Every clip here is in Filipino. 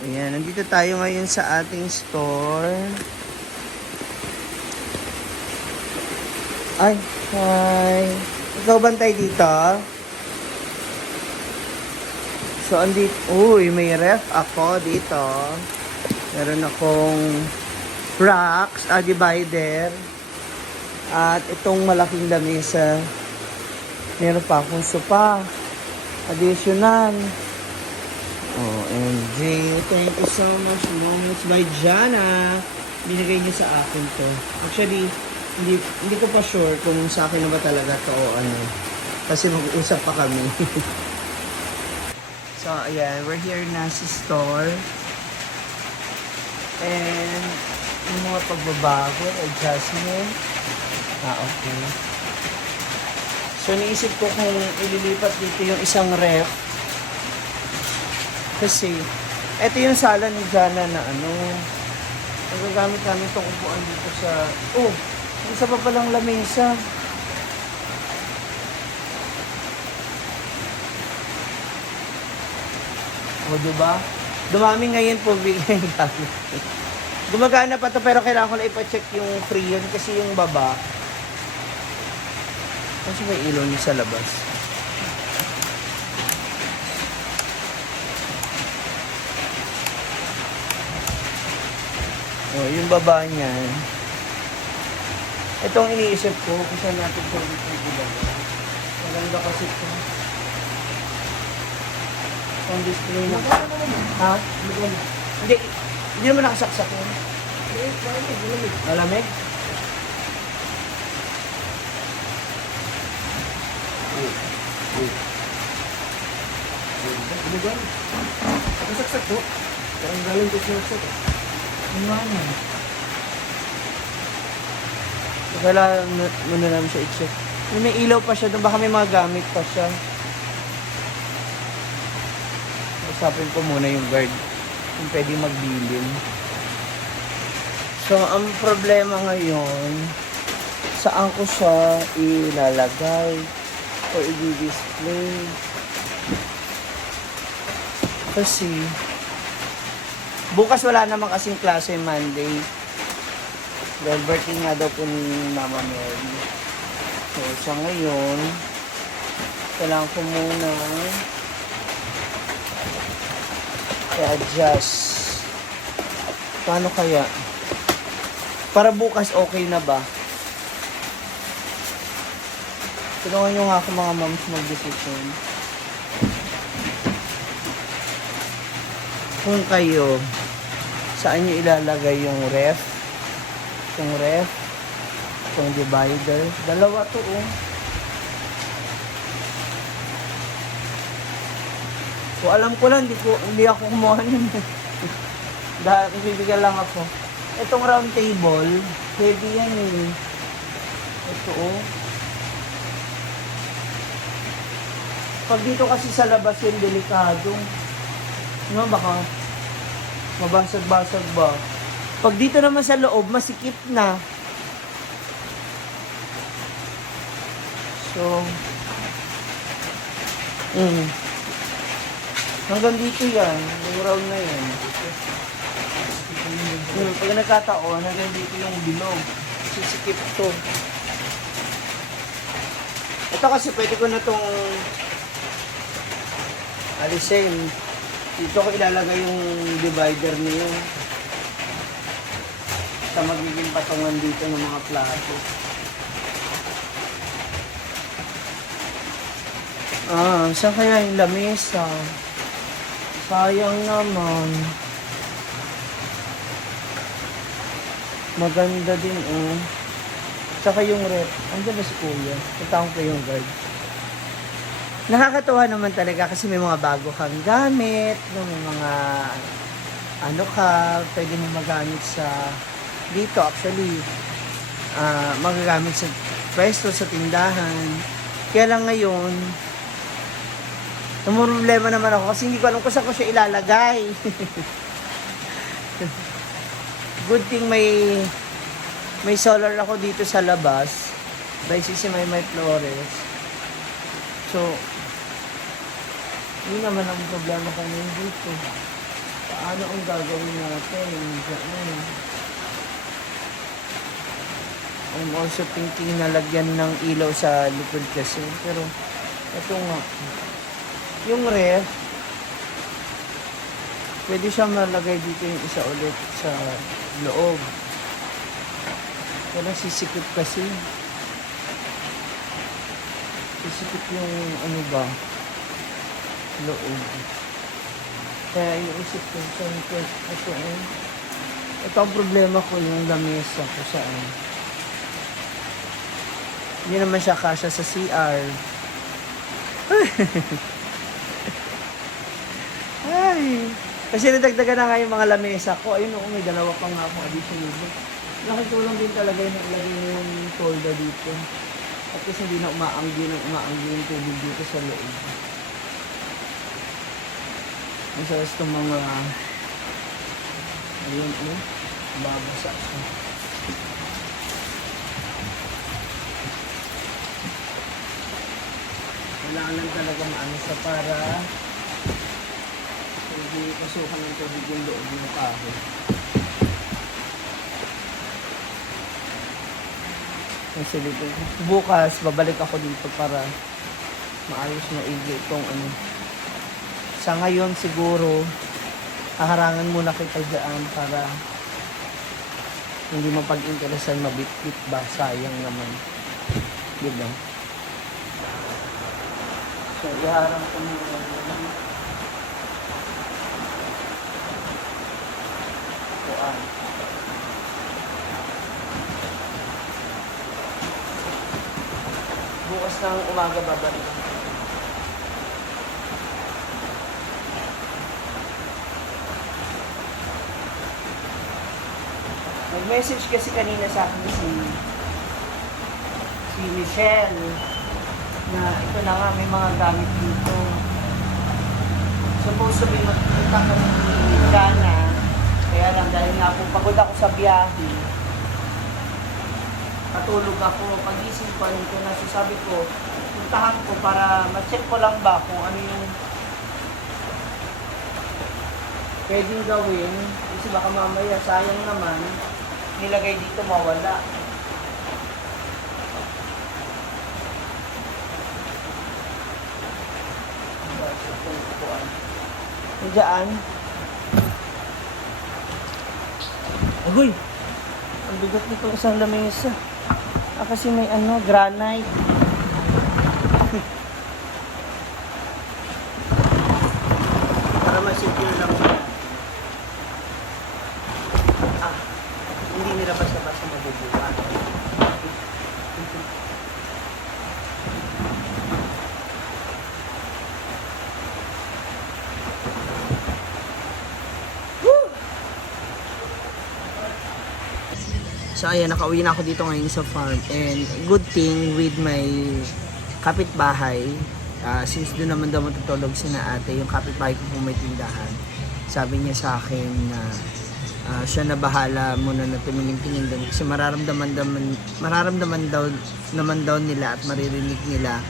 Ayan, nandito tayo ngayon sa ating store. Ay, hi. Ikaw bantay dito? So, andito, uy, may ref ako dito. Meron akong racks, divider. At itong malaking lamesa. Meron pa akong sopa. Additional. Oh, MJ, thank you so much. Moments by Jana. Binigay niya sa akin to. Actually, hindi ko pa sure kung sa akin na ba talaga to o ano. Kasi mag-uusap pa kami. So, ayan, we're here na sa store. And, yung mga pagbabago, adjustment. Okay. So, naisip ko kung ililipat dito yung isang ref. Kasi, ito yung sala ni Jana na ano, nagagamit namin itong upuan dito sa, isa pa palang lamesa. Diba? Dumami ngayon po bigyan gamit. Gumagana pa to pero kailangan ko na ipacheck yung freon kasi yung baba. Kasi may ilaw niya sa labas. Yung baba niyan. Itong iniisip ko, kung saan natin ito dito. Maganda kasi ito. Itong display na. Ha? Hindi naman nakasaksak yun. Malamig? Nasaksak po. Parang galing ko sinaksak. Ano yan? Kailangan muna namin siya i-check. May ilaw pa siya doon. Baka may mga gamit pa siya. Usapin ko muna yung guard. Kung pwede magbilin. So, ang problema ngayon, saan ko siya ilalagay o i-display. Kasi, bukas wala naman kasing klase Monday. Dahil birthday nga daw po ni Mama Mary. So, sa ngayon, kailangan ko muna i-adjust. Paano kaya? Para bukas okay na ba? Tulungan nyo nga ako mga moms mag-decision. Kung kayo, saan nyo ilalagay yung ref? Itong ref, itong divider. Dalawa to, So, alam ko lang, hindi ako kumuha nun. Dahil, bibigyan lang ako. Itong round table, heavy yan eh. Ito, Pag dito kasi sa labas yung delikado. No, baka mabasag-basag ba? Pag dito naman sa loob, masikip na. So, hanggang dito yan. Yung round na yan. Pag nagkataon, hanggang dito yung bilog. Sisikip to. Ito kasi pwede ko na itong alisin. Dito ko ilalagay yung divider niyo. Sa magiging patungan dito ng mga plato. Saan kaya yung lamesa? Sayang naman. Maganda din, Tsaka yung rep. Andiyan ba si Kuya? Patawag ko yung guard. Nakakatuwa naman talaga kasi may mga bago kang gamit, no? May mga pwede mo magamit sa dito actually magagamit sa pwesto, sa tindahan. Kaya lang ngayon problema naman ako kasi hindi ko alam kung saan ko siya ilalagay. Good thing may solar ako dito sa labas by May Flores. So, yun naman ang problema ko ngayon dito. Ano ang gagawin natin? Diyan. I'm also thinking na lagyan ng ilaw sa likod kasi. Pero, ito nga. Yung ref, pwede siyang malagay dito yung isa ulit sa loob. Pero sisikip kasi. Sisikip yung ano ba, loob. Kaya iisip ko saan ko ito eh. Ito ang problema ko yung lamesa ko saan. Hindi naman siya kasya sa CR. Ay. Kasi nadagdagan na nga yung mga lamesa ko. Ayun o, may dalawa pa nga akong additional. Nakitulong din talaga yung naglagay na yung folder dito. At kasi hindi na umaanggi yung tubig dito sa loob. Masalas itong mga ayun o, babasa siya. Kailangan lang talaga maano siya para hindi pasukan ng tubig yung loob ng kahoy. Kasi dito, bukas babalik ako dito para maayos na itong ano. Sa ngayon siguro haharangan muna kita dyan para hindi mapag-interesan mabit-bit ba, sayang naman, diba? So iharang ko muna kuan. Bukas ng umaga babalik. Nag-message kasi kanina sa akin si Michelle na ito na nga may mga gamit dito. Supposed to be magpunta kami ni Gana. Kaya lang dahil nga po pagod ako sa biyahe. Patulog ako. Pag-isip ko ano ito na. So sabi ko, puntahan ko para ma-check ko lang ba kung ano yung pwedeng gawin. Kasi baka mamaya sayang naman nilagay dito mawala. Diyan. Agoy! Ang bigat nito isang lamesa. Kasi may ano, granite. Para ma-secure lang siya. Hindi nila basta-basta mabubuhat. So ayan, nakauwi na ako dito ngayon sa farm. And good thing with my kapitbahay, since doon naman daw matutulog si na ate, yung kapitbahay ko kung may tindahan, sabi niya sa akin na siya na bahala muna na tumingin-tingin doon. Kasi mararamdaman daw naman daw nila at maririnig nila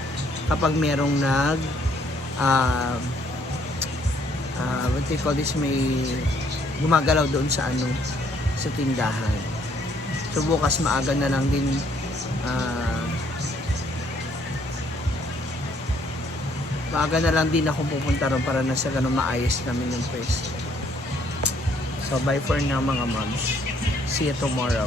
kapag merong what do you call this, may gumagalaw doon sa ano, sa tindahan. So bukas maaga na lang din ako pupunta ron para nasa ganun maayos namin yung pwesto. So bye for now mga moms. See you tomorrow.